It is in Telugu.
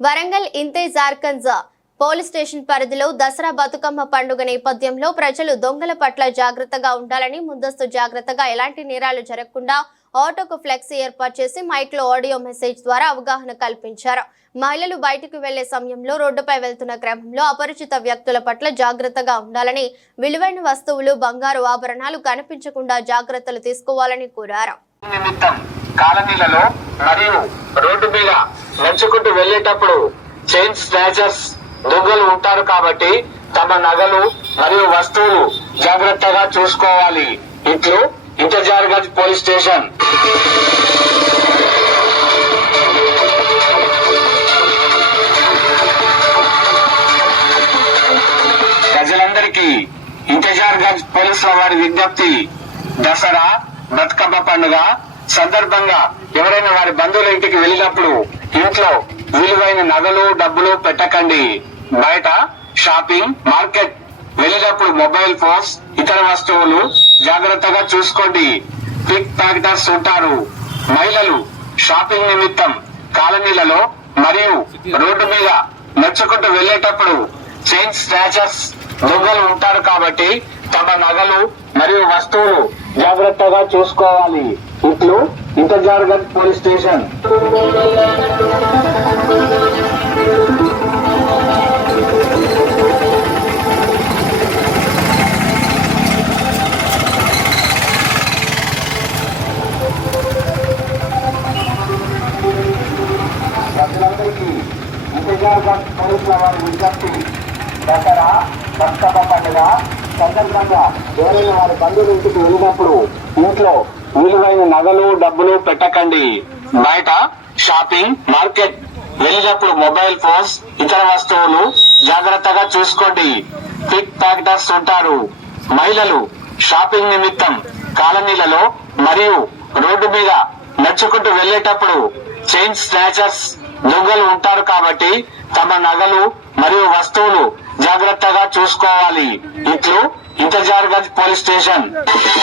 వరంగల్ ఇంతేజార్గంజ్ పోలీస్ స్టేషన్ పరిధిలో దసరా బతుకమ్మ పండుగ నేపథ్యంలో ప్రజలు దొంగల పట్ల జాగ్రత్తగా ఉండాలని, ముందస్తు జాగ్రత్తగా ఎలాంటి నేరాలు జరగకుండా ఆటోకు ఫ్లెక్సీ ఏర్పాటు చేసి మైక్ లో ఆడియో మెసేజ్ ద్వారా అవగాహన కల్పించారు. మహిళలు బయటకు వెళ్లే సమయంలో రోడ్డుపై వెళ్తున్న క్రమంలో అపరిచిత వ్యక్తుల పట్ల జాగ్రత్తగా ఉండాలని, విలువైన వస్తువులు, బంగారు ఆభరణాలు కనిపించకుండా జాగ్రత్తలు తీసుకోవాలని కోరారు. కాలనీలలో మరియు రోడ్డు మీద నడుచుకుంటూ వెళ్లేటప్పుడు చైన్ స్నాచర్స్ దొంగలు ఉంటారు కాబట్టి తమ నగలు మరియు వస్తువులు జాగ్రత్తగా చూసుకోవాలి. ఇట్లు ఇంతజార్గంజ్ పోలీస్ స్టేషన్. ప్రజలందరికీ ఇంతజార్గంజ్ పోలీసుల వారి విజ్ఞప్తి, దసరా బతుకమ్మ పండుగ సందర్భంగా ఎవరైనా వారి బంధువుల ఇంటికి వెళ్ళినప్పుడు ఇంట్లో విలువైన నగలు, డబ్బులు పెట్టకండి. బయట షాపింగ్, మార్కెట్ వెళ్ళినప్పుడు మొబైల్ ఫోన్స్, ఇతర వస్తువులు జాగ్రత్తగా చూసుకోండి. పిక్ ప్యాకెటర్స్ ఉంటారు. మహిళలు షాపింగ్ నిమిత్తం కాలనీలలో మరియు రోడ్డు మీద నడుచుకుంటూ వెళ్లేటప్పుడు చైన్ స్నాచర్స్ దొంగలు ఉంటారు కాబట్టి తమ నగలు మరియు వస్తువులు జాగ్రత్తగా చూసుకోవాలి. ఇట్లు ఇంతజార్గంజ్ పోలీస్ స్టేషన్. ప్రజలందరికీ ఇంతజార్గంజ్ పోలీసుల వారి విజ్ఞప్తి, దసరా బతుకమ్మ పండుగ సందర్భంగా ఎవరైనా వారి బంధువుల ఇంటికి వెళ్ళినప్పుడు ఇంట్లో విలువైన నగలు, డబ్బులు పెట్టకండి. బయట షాపింగ్, మార్కెట్ వెళ్ళినప్పుడు మొబైల్ ఫోన్స్, ఇతర వస్తువులు జాగ్రత్తగా చూసుకోండి. పిక్ ప్యాకెటర్స్ ఉంటారు. మహిళలు షాపింగ్ నిమిత్తం కాలనీలలో మరియు రోడ్డు మీద నడుచుకుంటూ వెళ్లేటప్పుడు చైన్ స్నాచర్స్ దొంగలు ఉంటారు కాబట్టి తమ నగలు మరియు వస్తువులు జాగ్రత్తగా చూసుకోవాలి. ఇట్లు ఇంతజార్గంజ్ పోలీస్ స్టేషన్.